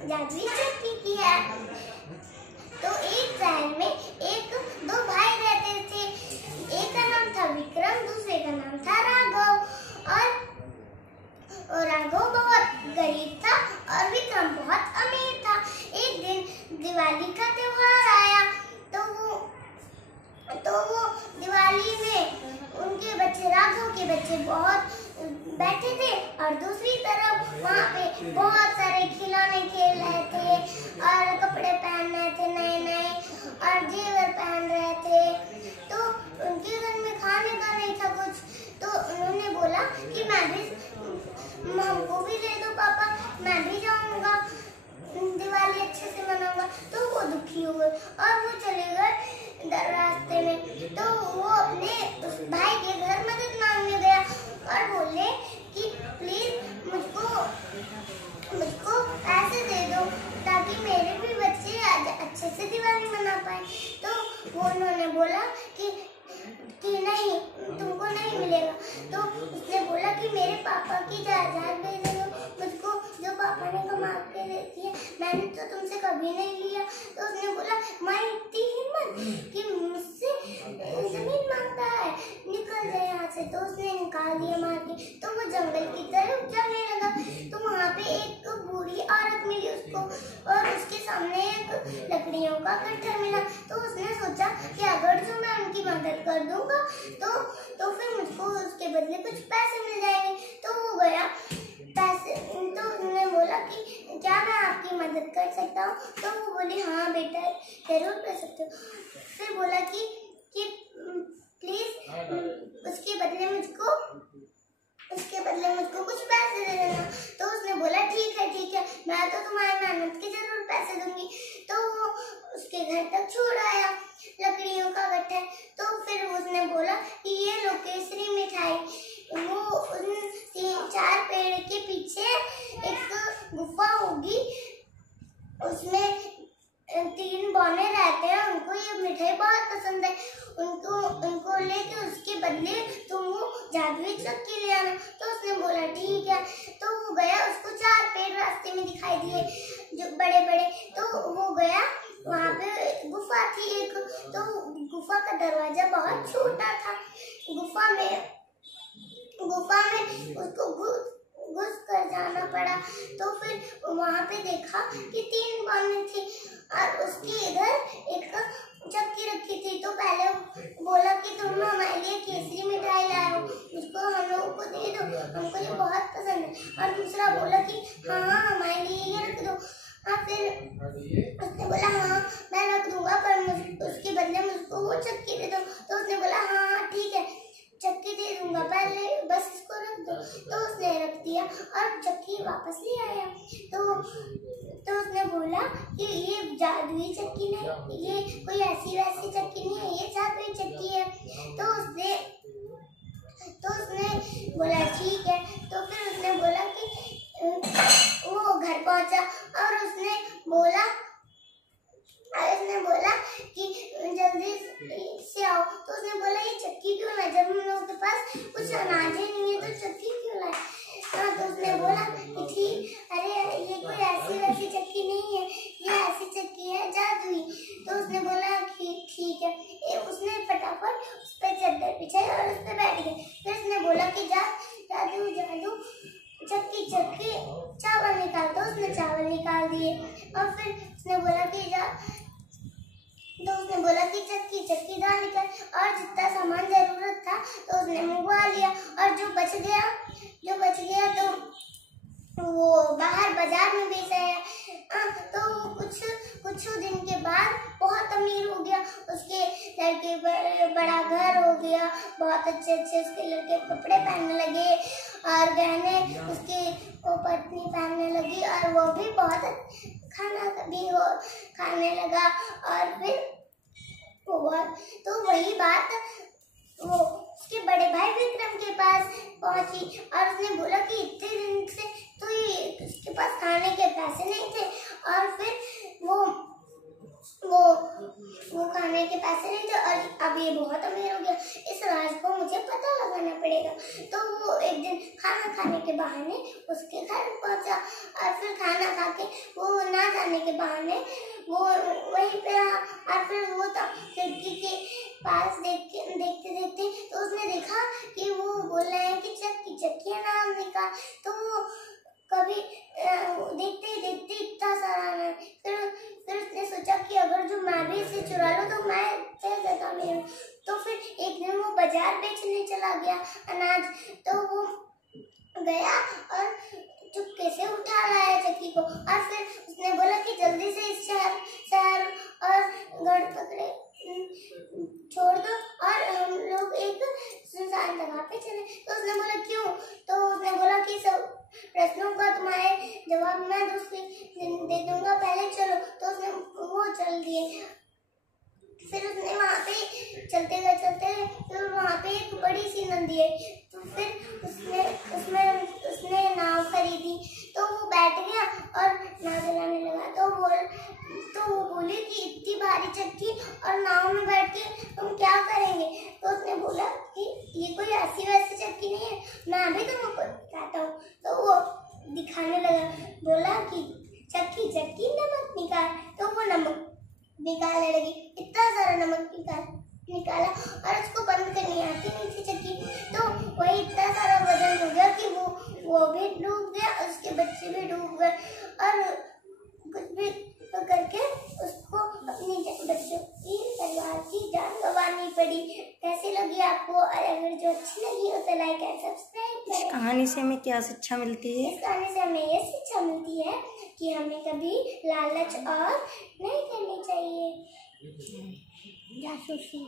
जादुई चक्की की है। तो एक शहर में एक दो भाई रहते थे। एक का नाम था विक्रम, दूसरे का नाम था राघव। और राघव बहुत गरीब था और विक्रम बहुत अमीर था। एक दिन दिवाली का त्योहार आया। तो वो दिवाली में उनके बच्चे, राघव के बच्चे बहुत बैठे थे और दूसरी तरफ वहाँ पे बहुत सारे खिलौने खेल रहे थे और कपड़े पहन रहे थे नए नए और जेवर पहन रहे थे। तो उनके घर में खाने का नहीं था कुछ। तो उन्होंने बोला कि हमको भी ले दो पापा, मैं भी जाऊंगा, दिवाली अच्छे से मनाऊंगा। तो वो दुखी हुए और वो चले गए रास्ते में। तो वो अपने उस भाई के घर मदद मांगने गया और बोले कि प्लीज मुझको पैसे दे दो ताकि मेरे भी बच्चे आज अच्छे से दिवाली मना पाए। तो वो उन्होंने बोला कि नहीं, तुमको नहीं मिलेगा। तो उसने बोला कि मेरे पापा की जायदाद दे दो मुझको, जो पापा ने कमा के देती है, मैंने तो तुमसे कभी नहीं लिया। तो उसने बोला मैं इतनी हिम्मत कि मुझसे जमीन मांगता है, निकल जाए यहाँ से। तो उसने निकाल दिया मार के। तो वो जंगल की तरफ जाने लगा। तो वहाँ पे एक बूढ़ी औरत मिली उसको और उसके सामने एक लकड़ियों का गट्ठर मिला। तो उसने सोचा कि अगर जो मैं उनकी मदद कर दूंगा तो फिर मुझको उसके बदले कुछ पैसे मिल जाएंगे। तो वो गया पैसे। तो उसने बोला कि क्या मैं आपकी मदद कर सकता हूँ? तो वो बोली हाँ बेटा जरूर कर सकते हो। फिर बोला कि प्लीज उसके बदले मुझको कुछ पैसे दे देना। तो उसने बोला ठीक है, मैं तो तुम्हारी मेहनत के जरूर पैसे दूंगी। तो वो उसके घर तक छोड़ आया लकड़ियों का गट्ठर। तो फिर उसने बोला कि ये लो केसरी मिठाई। वो उन 3-4 पेड़ के पीछे एक गुफा होगी, उसमें 3 बौने रहते हैं। उनको ये मिठाई बहुत पसंद है। उनको लेके उसके बदले तुम वो जादुई चक्की ले आना। तो उसने बोला ठीक है। तो वो गया, उसको 4 पेड़ रास्ते में दिखाई दिए जो बड़े बड़े। तो वो गया, वहाँ पे गुफा थी एक। तो गुफा का दरवाजा बहुत छोटा था। गुफा में उसको घुस कर जाना पड़ा। तो फिर वहाँ पे देखा कि 3 बौने थी और उसके इधर एक चक्की रखी थी। तो पहले बोला कि तुम हमारे लिए केसरी मिठाई लाए हो, मुझको हम लोगों को दे दो, हमको ये बहुत पसंद है। और दूसरा बोला कि हाँ हमारे लिए ये रख दो। फिर उसने बोला हाँ मैं रख दूंगा, पर उसके बदले मुझको वो चक्की दे दो। तो उसने बोला हाँ ठीक है, चक्की दे दूंगा, पहले बस इसको रख दो। तो उसने रख दिया और चक्की वापस ले आया। तो उसने बोला कि ये जादुई चक्की नहीं, ये कोई ऐसी वैसी चक्की नहीं है, ये जादुई चक्की है। तो उसने बोला ठीक है। तो फिर उसने बोला कि वो घर पहुंचा और उसने बोला कि जल्दी से आओ। तो उसने बोला ये चक्की क्यों लाए, जब हम लोगों के पास कुछ अनाज ही नहीं है तो चक्की क्यों लाए? तो उसने बोला कि ठीक, अरे ये कोई ऐसी वैसी चक्की नहीं है, ये ऐसी चक्की है जादुई। तो उसने बोला कि ठीक है। उसने फटाफट उस पर चद्दर बिछाई और उस पर बैठ गए। फिर उसने बोला कि जादू चक्की चावल निकाल। तो उसने चावल निकाल दिए और फिर उसने बोला कि चक्की दाल निकाल। और जितना सामान जरूरत था तो उसने मंगवा लिया और जो बच गया तो वो बाहर बाजार में बेच आया। तो कुछ दिन के बाद बहुत अमीर हो गया। उसके लड़के बड़ा घर हो गया, बहुत अच्छे उसके लड़के कपड़े पहनने लगे और गहने उसके पत्नी पहनने लगी और वो भी बहुत खाना भी खाने लगा। और फिर तो वही बात वो उसके बड़े भाई विक्रम के पास पहुंची और उसने बोला कि इतने दिन से तो ये उसके पास खाने के पैसे नहीं थे। और फिर वो वो खाने के पैसे नहीं थे और अब ये बहुत अमीर हो गया। इस राज को मुझे पता लगाना पड़ेगा। तो वो एक दिन खाना खाने के बहाने उसके घर पहुंचा और फिर खाना खा के वो ना जाने के बहाने वो वहीं पे रहा। और फिर वो तो खिड़की के पास देखते देखते तो उसने देखा कि वो बोल रहे हैं कि चक्की नाम निकाल। तो वो कभी देखते ही देखते इतना सारा है। फिर उसने सोचा कि अगर जो मैं भी इसे चुरा लूं तो मैं चल जाता मेरे। तो फिर एक दिन वो बाजार बेचने चला गया अनाज। तो वो गया और चुपके से उठा लाया चक्की को और फिर उसने बोला कि जल्दी से इस शहर और गढ़ पकड़े छोड़ दो और हम लोग एक सुनसान जगह पे चले। तो उसने बोला क्यों? तो उसने बोला कि सब प्रश्नों का तुम्हारे जवाब मैं दूसरी दे दूंगा, पहले चलो। तो उसने वो चल दिए। फिर उसने वहाँ पे चलते गए फिर वहाँ पे एक बड़ी सी नदी है। तो फिर उसने नाव खरीदी। तो वो बैठ गया और नाव चलाने लगा। तो वो बोली कि इतनी भारी चक्की और नाव में बैठ के तुम क्या करेंगे? तो उसने बोला कि ये कोई ऐसी वैसी चक्की नहीं है, मैं अभी तुमको दिखाता हूँ। तो वो दिखाने लगा, बोला कि चक्की नमक निकाल। तो वो नमक निकालने लगी, इतना सारा नमक निकाला और उसको बंद करनी आती नहीं थी चक्की। तो वही इतना सारा वजन हो गया कि वो भी डूब गया, उसके बच्चे भी डूब गए और कुछ भी तो करके उसको अपनी बच्चों की परिवार की जान गंवानी पड़ी। कैसी लगी आपको? और अगर जो अच्छी लगी हो तो लाइक एंड सब्सक्राइब करें। इस कहानी से हमें क्या शिक्षा मिलती है? इस कहानी से हमें ये शिक्षा मिलती है कि हमें कभी लालच और नहीं करनी चाहिए। जासूसी